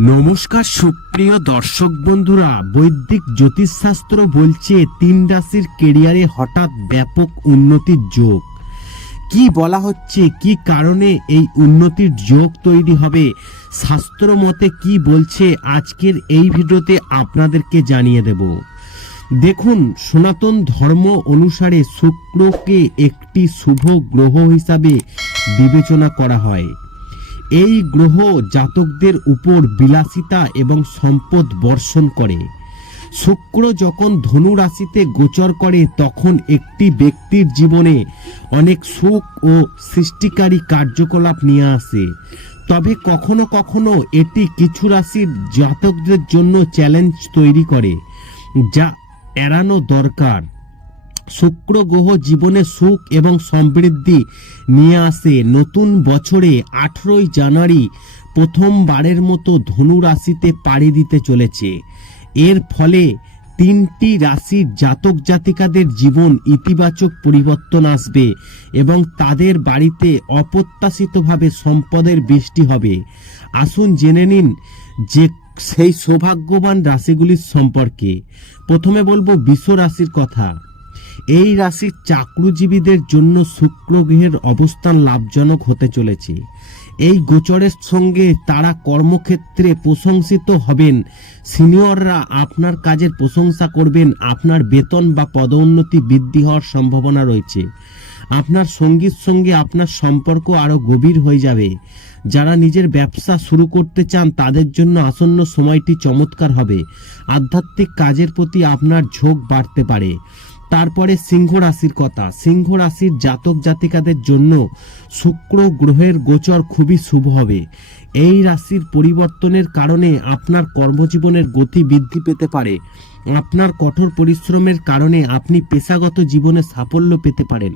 নমস্কার, সুপ্রিয় দর্শক বন্ধুরা। বৈদিক জ্যোতিষশাস্ত্র বলছে, তিন রাশির কেরিয়ারে হঠাৎ ব্যাপক উন্নতির যোগ। কি বলা হচ্ছে, কি কারণে এই উন্নতির যোগ তৈরি হবে? শাস্ত্র মতে কি বলছে, আজকের এই ভিডিওতে আপনাদেরকে জানিয়ে দেব। দেখুন, সনাতন ধর্ম অনুসারে শুক্রকে একটি শুভ গ্রহ হিসাবে বিবেচনা করা হয়। এই গ্রহ জাতকদের উপর বিলাসিতা এবং সম্পদ বর্ষণ করে। শুক্র যখন ধনু রাশিতে গোচর করে, তখন একটি ব্যক্তির জীবনে অনেক সুখ ও সৃষ্টিকারী কার্যকলাপ নিয়ে আসে। তবে কখনো কখনো এটি কিছু রাশির জাতকদের জন্য চ্যালেঞ্জ তৈরি করে, যা এড়ানো দরকার। শুক্র গ্রহ জীবনে সুখ এবং সমৃদ্ধি নিয়ে আসে। নতুন বছরে আঠেরোই জানুয়ারি প্রথমবারের মতো ধনু রাশিতে পাড়ি দিতে চলেছে। এর ফলে তিনটি রাশির জাতক জাতিকাদের জীবন ইতিবাচক পরিবর্তন আসবে এবং তাদের বাড়িতে অপ্রত্যাশিতভাবে সম্পদের বৃষ্টি হবে। আসুন জেনে নিন যে সেই সৌভাগ্যবান রাশিগুলির সম্পর্কে। প্রথমে বলব বিশ্ব রাশির কথা। এই রাশির চাকরিজীবীদের জন্য শুক্র গ্রহের অবস্থান লাভজনক হতে চলেছে। এই গোচরের সঙ্গে তারা কর্মক্ষেত্রে প্রশংসিত হবেন। সিনিয়ররা আপনার কাজের প্রশংসা করবেন। আপনার বেতন বা পদোন্নতি বৃদ্ধি হওয়ার সম্ভাবনা রয়েছে। আপনার সঙ্গীর সঙ্গে আপনার সম্পর্ক আরও গভীর হয়ে যাবে। যারা নিজের ব্যবসা শুরু করতে চান, তাদের জন্য আসন্ন সময়টি চমৎকার হবে। আধ্যাত্মিক কাজের প্রতি আপনার ঝোঁক বাড়তে পারে। তারপরে সিংহ রাশির কথা। সিংহ রাশির জাতক জাতিকাদের জন্য শুক্র গ্রহের গোচর খুবই শুভ হবে। এই রাশির পরিবর্তনের কারণে আপনার কর্মজীবনের গতি বৃদ্ধি পেতে পারে। আপনার কঠোর পরিশ্রমের কারণে আপনি পেশাগত জীবনে সাফল্য পেতে পারেন।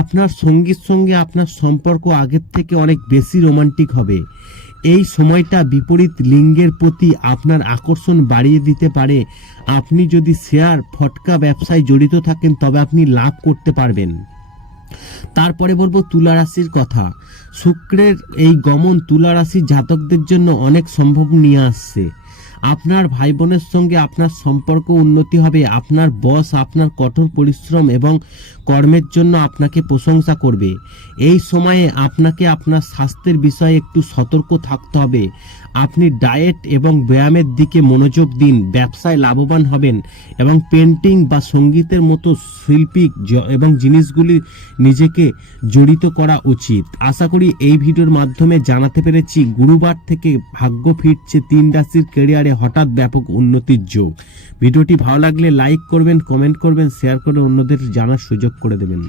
আপনার সঙ্গীর সঙ্গে আপনার সম্পর্ক আগের থেকে অনেক বেশি রোমান্টিক হবে। এই সময়টা বিপরীত লিঙ্গের প্রতি আপনার আকর্ষণ বাড়িয়ে দিতে পারে। আপনি যদি শেয়ার, ফটকা ব্যবসায় জড়িত থাকেন, তবে আপনি লাভ করতে পারবেন। তারপরে বলব তুলা রাশির কথা। শুক্রের এই গমন তুলা রাশির জাতকদের জন্য অনেক সম্ভব নিয়ে আসছে। আপনার ভাই বোনের সঙ্গে আপনার সম্পর্ক উন্নতি হবে, আপনার বস আপনার কঠোর পরিশ্রম এবং কর্মের জন্য আপনাকে প্রশংসা করবে। এই সময়ে আপনাকে আপনার স্বাস্থ্যের বিষয়ে একটু সতর্ক থাকতে হবে। আপনি ডায়েট এবং ব্যায়ামের দিকে মনোযোগ দিন, ব্যবসায় লাভবান হবেন এবং পেন্টিং বা সঙ্গীতের মতো শিল্পী জ- এবং জিনিসগুলি নিজেকে জড়িত করা উচিত। আশা করি এই ভিডিওর মাধ্যমে জানাতে পেরেছি, গুরুবার থেকে ভাগ্য ফিরছে তিন রাশির ক্যারিয়ারে হঠাৎ ব্যাপক উন্নতির যোগ। ভিডিওটি ভালো লাগলে লাইক করবেন কমেন্ট করবেন শেয়ার করে অন্যদের জানার সুযোগ করে দেবেন।